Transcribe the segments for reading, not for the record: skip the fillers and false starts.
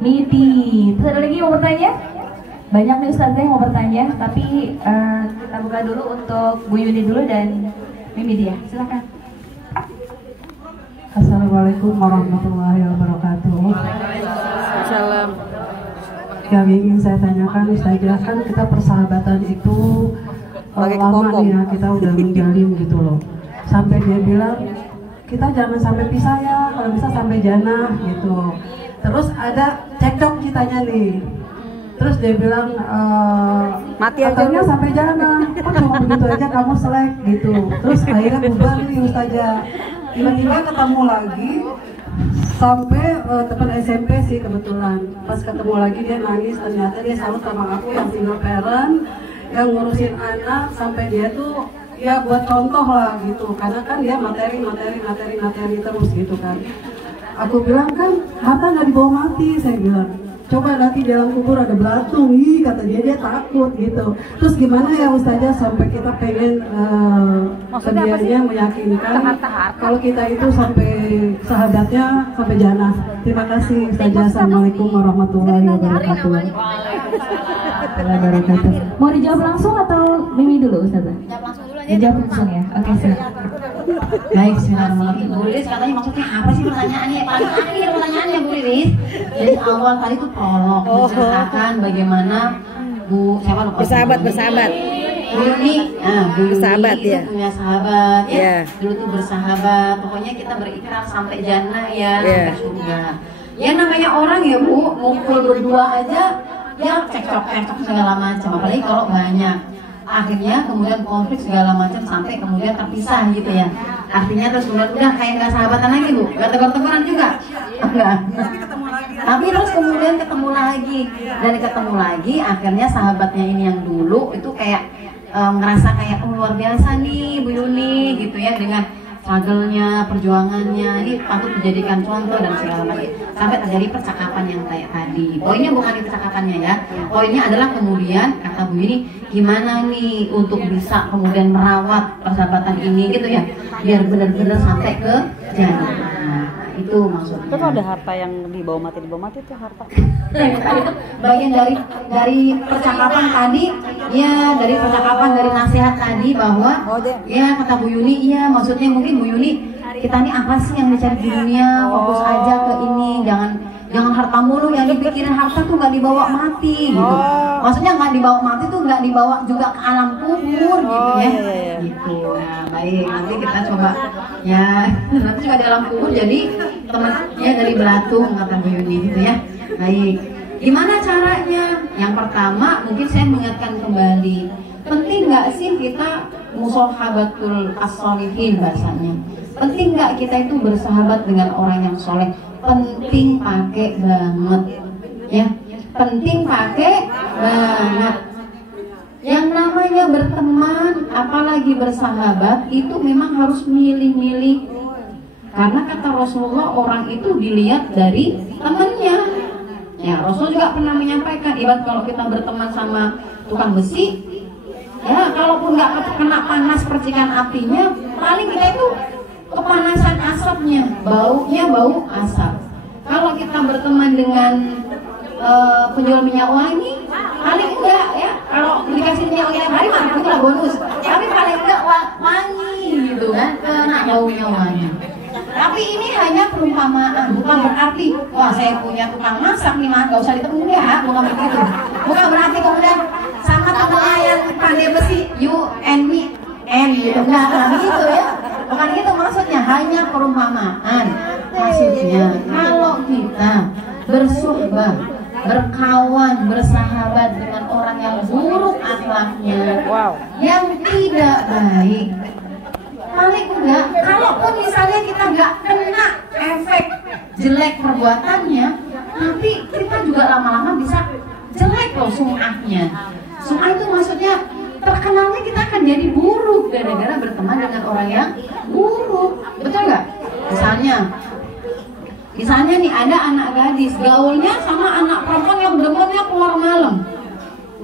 Miti. Terus ada lagi yang mau bertanya? Banyak nih Ustazah yang mau bertanya, tapi kita buka dulu untuk Bu Yuni dulu dan Mimi dia. Silakan. Assalamualaikum warahmatullahi wabarakatuh. Salam. Yang ingin saya tanyakan Ustazah, kan kita persahabatan itu lama nih ya, kita udah menjalin gitu loh. Sampai dia bilang kita jangan sampai pisah ya, kalau bisa sampai jannah gitu. Terus ada cekcok ceritanya nih. Terus dia bilang mati aja katanya sampai jannah, kok cuma begitu aja kamu selek gitu. Terus akhirnya bubar nih Ustazah. Tiba-tiba ketemu lagi sampai teman SMP sih kebetulan. Pas ketemu lagi dia nangis, ternyata dia salut sama aku yang single parent, yang ngurusin anak, sampai dia tuh ya buat contoh lah gitu. Karena kan dia materi terus gitu kan. Aku bilang kan harta nggak dibawa mati, saya bilang. Coba nanti dalam kubur ada belatung, ih kata dia takut gitu. Terus gimana ya Ustazah sampai kita pengen kerjanya meyakinkan kalau kita itu sampai sahabatnya sampai jannah. Terima kasih Ustazah. Assalamualaikum warahmatullahi wabarakatuh. Mau dijawab langsung atau Mimi dulu Ustazah? Jawab langsung dulu aja. Dijawab langsung ya. Oke, silakan. Baik, bismillahirrahmanirrahim. Bu Riris katanya maksudnya apa sih pertanyaannya? Paling akhir pertanyaannya Bu Riris. Jadi awal tadi itu prolog menceritakan bagaimana siapa lupa. Bersahabat. Bu Yuni, Bu Yuni Bersahabat, itu ya. punya sahabat ya. Yeah. Dulu tuh bersahabat. Pokoknya kita berikrar sampai jannah ya, Yeah. sampai surga. Ya namanya orang ya Bu, ngumpul berdua aja ya cekcok segala macam. Apalagi kalau banyak. Akhirnya kemudian konflik segala macam sampai kemudian terpisah gitu ya. Artinya terus kemudian udah kayak nggak sahabatan lagi Bu, nggak tegur-teguran juga. Enggak. Tapi terus kemudian ketemu lagi, akhirnya sahabatnya ini yang dulu itu kayak ngerasa kayak luar biasa nih Bu Yuni gitu ya, dengan struggle-nya, perjuangannya, ini patut dijadikan contoh dan segala macam. Sampai terjadi percakapan yang kayak tadi. Poinnya bukan di percakapannya ya. Poinnya adalah kemudian kata Bu Yuni, gimana nih untuk bisa kemudian merawat persahabatan ini gitu ya, biar benar-benar sampai ke jannah. Nah, itu maksudnya. Itu ada harta yang dibawa mati itu harta. Itu bagian dari percakapan tadi ya, dari percakapan dari nasihat tadi bahwa ya kata Bu Yuni, iya maksudnya mungkin Bu Yuni, kita nih apa sih yang dicari di dunia, fokus aja ke ini, jangan harta mulu yang dipikirin. Harta tuh nggak dibawa mati gitu. Maksudnya nggak dibawa mati tuh nggak dibawa juga ke alam kubur gitu ya. Gitu. Nah, baik, nanti kita coba ya, nanti juga di alam kubur jadi temannya dari belatung kata Bu Yuni gitu ya. Baik, gimana caranya? Yang pertama mungkin saya mengingatkan kembali, penting nggak sih kita musahabatul as-solihin bahasanya? Penting nggak kita itu bersahabat dengan orang yang soleh? Penting pakai banget ya, penting pakai banget. Yang namanya berteman apalagi bersahabat itu memang harus milih-milih, karena kata Rasulullah orang itu dilihat dari temannya ya. Rasul juga pernah menyampaikan, ibarat kalau kita berteman sama tukang besi ya, kalaupun nggak kena panas percikan apinya, paling kita itu kepanasan asapnya, baunya bau asap. Kalau kita berteman dengan penjual minyak wangi, paling enggak ya, kalau dikasih minyak wangi hari mah itu lah bonus, tapi paling enggak wangi gitu kan, kena baunya wangi. Tapi ini hanya perumpamaan, bukan berarti wah saya punya tukang masak nih mah nggak usah ditemui ya, bukan begitu. Bukan berarti kemudian sama temennya yang pandai besi, you and me and gitu, enggak gitu ya. Bukan gitu maksudnya, hanya perumpamaan. Maksudnya kalau kita bersuhbah, berkawan, bersahabat dengan orang yang buruk akhlaknya, yang tidak baik, paling enggak, kalaupun misalnya kita enggak kena efek jelek perbuatannya, tapi kita juga lama-lama bisa jelek loh sum'ahnya. Sum'ah itu maksudnya terkenalnya kita akan jadi buruk gara-gara berteman dengan orang yang buruk, betul nggak? Misalnya nih ada anak gadis gaulnya sama anak perempuan yang demennya keluar malam,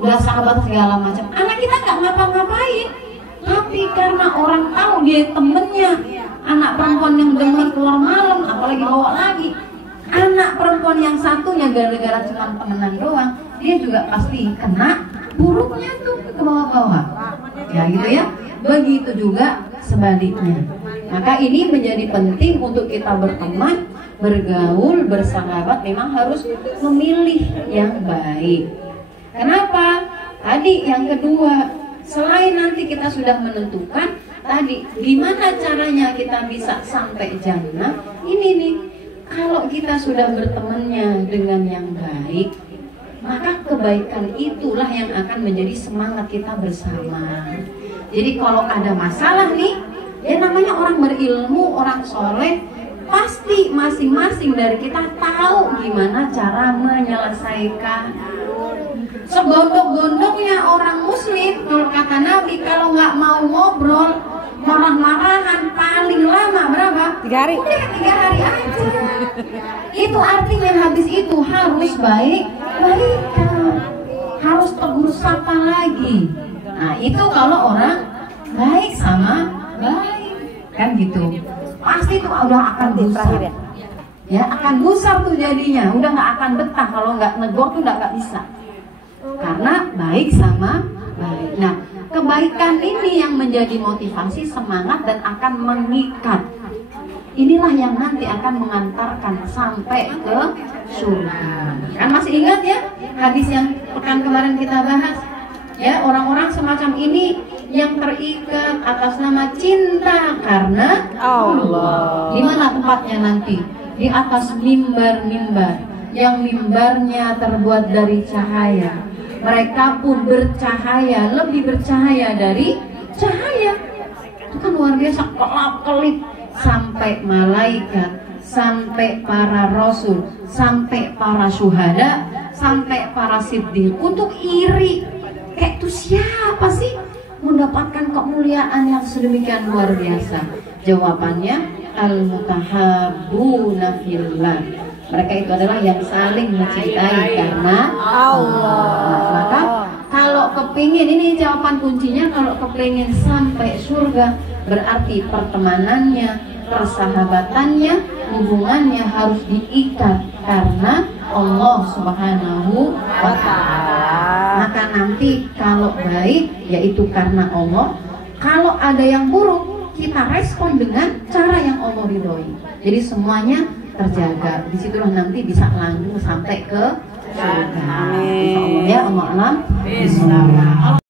udah sahabat segala macam. Anak kita nggak ngapa-ngapain, tapi karena orang tahu dia temennya anak perempuan yang demen keluar malam, apalagi bawa lagi, Anak perempuan yang satunya gara-gara cuma temenan doang, dia juga pasti kena buruknya tuh ke bawah-bawah. Ya gitu ya. Begitu juga sebaliknya. Maka ini menjadi penting untuk kita berteman, bergaul, bersahabat, memang harus memilih yang baik. Kenapa? Tadi yang kedua, selain nanti kita sudah menentukan tadi gimana caranya kita bisa sampai jannah, ini nih, kalau kita sudah bertemannya dengan yang baik, maka kebaikan itulah yang akan menjadi semangat kita bersama. Jadi kalau ada masalah nih, ya namanya orang berilmu, orang soleh, pasti masing-masing dari kita tahu gimana cara menyelesaikan. Segondok-gondoknya orang muslim, kalau kata Nabi, kalau nggak mau ngobrol, marah-marahan, paling lama berapa? 3 hari. Udah 3 hari aja. Itu artinya habis itu harus baik-baikan, harus tegur sapa lagi. Nah itu kalau orang baik sama baik, kan gitu. Pasti itu udah akan gusar. Ya akan gusar tuh jadinya, udah nggak akan betah kalau nggak negor tuh nggak bisa. Karena baik sama baik. Nah kebaikan ini yang menjadi motivasi, semangat, dan akan mengikat. Inilah yang nanti akan mengantarkan sampai ke surga. Kan masih ingat ya hadis yang pekan kemarin kita bahas? Ya, orang-orang semacam ini yang terikat atas nama cinta karena Allah. Di mana tempatnya nanti? Di atas mimbar-mimbar yang mimbarnya terbuat dari cahaya. Mereka pun bercahaya, lebih bercahaya dari cahaya. Itu kan luar biasa, kelap-kelip. Sampai malaikat, sampai para rasul, sampai para syuhada, sampai para siddiq untuk iri. Kayak itu siapa sih mendapatkan kemuliaan yang sedemikian luar biasa? Jawabannya al-mutahabbuna fillah. Mereka itu adalah yang saling mencintai karena Allah. Maka kalau kepingin, ini jawaban kuncinya, kalau kepingin sampai surga, berarti pertemanannya, persahabatannya, hubungannya harus diikat karena Allah Subhanahu wa Ta'ala. Maka nanti kalau baik, yaitu karena Allah. Kalau ada yang buruk, kita respon dengan cara yang Allah ridhoi. Jadi semuanya terjaga. Disitulah nanti bisa lanjut sampai ke surga. Amin. Ya Allah alam.